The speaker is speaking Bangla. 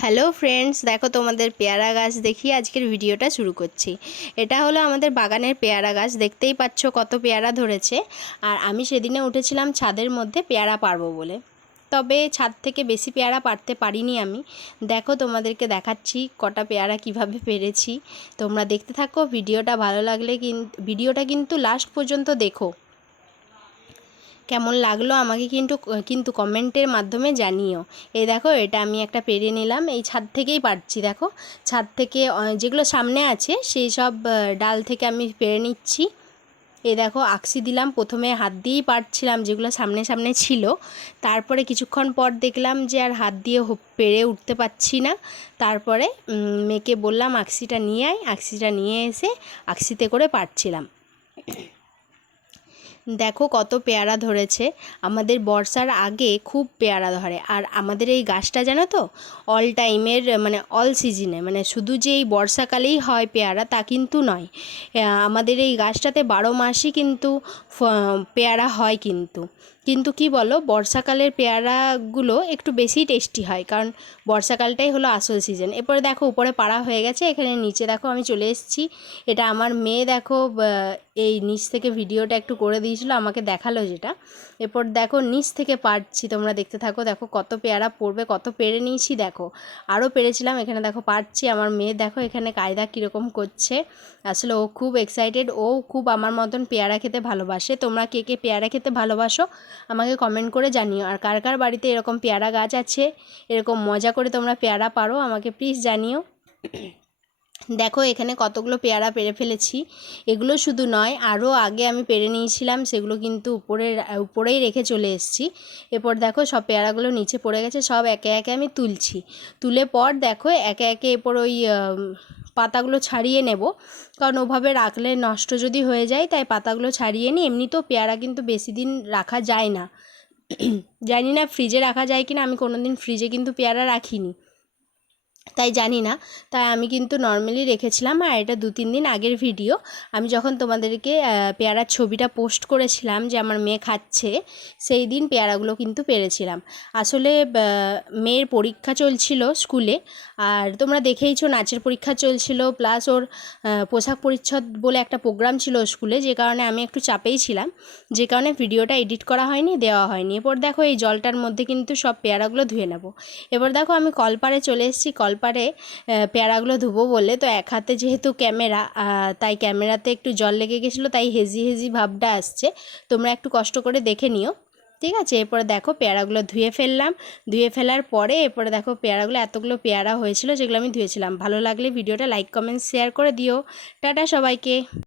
হ্যালো ফ্রেন্ডস, দেখো তোমাদের পেয়ারা গাছ দেখিয়ে আজকের ভিডিওটা শুরু করছি। এটা হলো আমাদের বাগানের পেয়ারা গাছ, দেখতেই পাচ্ছ কত পেয়ারা ধরেছে। আর আমি সেদিনে উঠেছিলাম ছাদের মধ্যে পেয়ারা পারবো বলে, তবে ছাদ থেকে বেশি পেয়ারা পারতে পারিনি আমি। দেখো তোমাদেরকে দেখাচ্ছি কটা পেয়ারা কিভাবে পেরেছি। তোমরা দেখতে থাকো, ভিডিওটা ভালো লাগলে ভিডিওটা কিন্তু লাস্ট পর্যন্ত দেখো। কেমন লাগলো আমাকে কিন্তু কমেন্টের মাধ্যমে জানিও। এই দেখো, এটা আমি একটা পেরে নিলাম, এই ছাদ থেকেই পারছি। দেখো, ছাদ থেকে যেগুলো সামনে আছে সেই সব ডাল থেকে আমি পেরে নিচ্ছি। এই দেখো, আকসি দিলাম, প্রথমে হাত দিয়েই পারছিলাম যেগুলো সামনে সামনে ছিল। তারপরে কিছুক্ষণ পর দেখলাম যে আর হাত দিয়ে পেরে উঠতে পারছি না। তারপরে মেয়েকে বললাম আকসিটা নিয়ে আয়, আকসিটা নিয়ে এসে আকসিতে করে পারছিলাম। দেখো কত পেয়ারা ধরেছে। আমাদের বর্ষার আগে খুব পেয়ারা ধরে। আর আমাদের এই গাছটা জানো তো, অল টাইমের মানে অল সিজনে, মানে শুধু যে এই বর্ষাকালেই হয় পেয়ারা তা কিন্তু নয়। আমাদের এই গাছটাতে 12 মাসই কিন্তু পেয়ারা হয়। কিন্তু কিন্তু কি বলো, বর্ষাকালের পেয়ারাগুলো একটু বেশি টেস্টি হয়, কারণ বর্ষাকালটাই হলো আসল সিজন। এরপরে দেখো উপরে পাড়া হয়ে গেছে, এখানে নিচে দেখো আমি চলে এসেছি। এটা আমার মেয়ে দেখো এই নিচ থেকে ভিডিওটা একটু করে দিয়েছিল, আমাকে দেখালো যেটা। এরপর দেখো নিচ থেকে পারছি, তোমরা দেখতে থাকো। দেখো কত পেয়ারা পড়বে, কত পেরে নিয়েছি দেখো। আরও পেরেছিলাম, এখানে দেখো পারছি। আমার মেয়ে দেখো এখানে কায়দা কীরকম করছে। আসলে ও খুব এক্সাইটেড, ও খুব আমার মতন পেয়ারা খেতে ভালোবাসে। তোমরা কে কে পেয়ারা খেতে ভালোবাসো আমাকে কমেন্ট করে জানিও। আর কার কার বাড়িতে এরকম পেয়ারা গাছ আছে, এরকম মজা করে তোমরা পেয়ারা পারো, আমাকে প্লিজ জানিও। দেখো এখানে কতগুলো পেয়ারা পেরে ফেলেছি। এগুলো শুধু নয়, আরও আগে আমি পেরে নিয়েছিলাম, সেগুলো কিন্তু উপরেই রেখে চলে এসেছি। এরপর দেখো সব পেয়ারাগুলো নিচে পড়ে গেছে, সব একে একে আমি তুলছি। তুলে পর দেখো একে একে এরপর ওই পাতাগুলো ছাড়িয়ে নেব, কারণ ওভাবে রাখলে নষ্ট যদি হয়ে যায়, তাই পাতাগুলো ছাড়িয়ে নিই। এমনিতেও পেয়ারা কিন্তু বেশি দিন রাখা যায় না। জানি না ফ্রিজে রাখা যায় কি না, আমি কোনো দিন ফ্রিজে কিন্তু পেয়ারা রাখিনি, তাই জানি না। তাই আমি কিন্তু নর্মালি রেখেছিলাম। আর এটা 2-3 দিন আগের ভিডিও, আমি যখন তোমাদেরকে পেয়ারার ছবিটা পোস্ট করেছিলাম যে আমার মেয়ে খাচ্ছে, সেই দিন পেয়ারাগুলো কিন্তু পেরেছিলাম। আসলে মেয়ের পরীক্ষা চলছিল স্কুলে, আর তোমরা দেখেইছো নাচের পরীক্ষা চলছিল, প্লাস ওর পোশাক পরিচ্ছদ বলে একটা প্রোগ্রাম ছিল স্কুলে, যে কারণে আমি একটু চাপেই ছিলাম, যে কারণে ভিডিওটা এডিট করা হয়নি, দেওয়া হয়নি। এরপর দেখো এই জলটার মধ্যে কিন্তু সব পেয়ারাগুলো ধুয়ে নেব। এবার দেখো আমি কলপাড়ে চলে এসেছি, কলপাড়ে পেয়ারাগুলো ধুবো বলে। তো এক হাতে যেহেতু ক্যামেরা, তাই ক্যামেরাতে একটু জল লেগে গেছিলো, তাই হেজি হেজি ভাবটা আসছে। তোমরা একটু কষ্ট করে দেখে নিও, ঠিক আছে। এরপরে দেখো পেয়ারাগুলো ধুয়ে ফেললাম। ধুয়ে ফেলার পরে এরপরে দেখো পেয়ারাগুলো, এতগুলো পেয়ারা হয়েছিল যেগুলো আমি ধুয়েছিলাম। ভালো লাগলে ভিডিওটা লাইক কমেন্ট শেয়ার করে দিও। টাটা সবাইকে।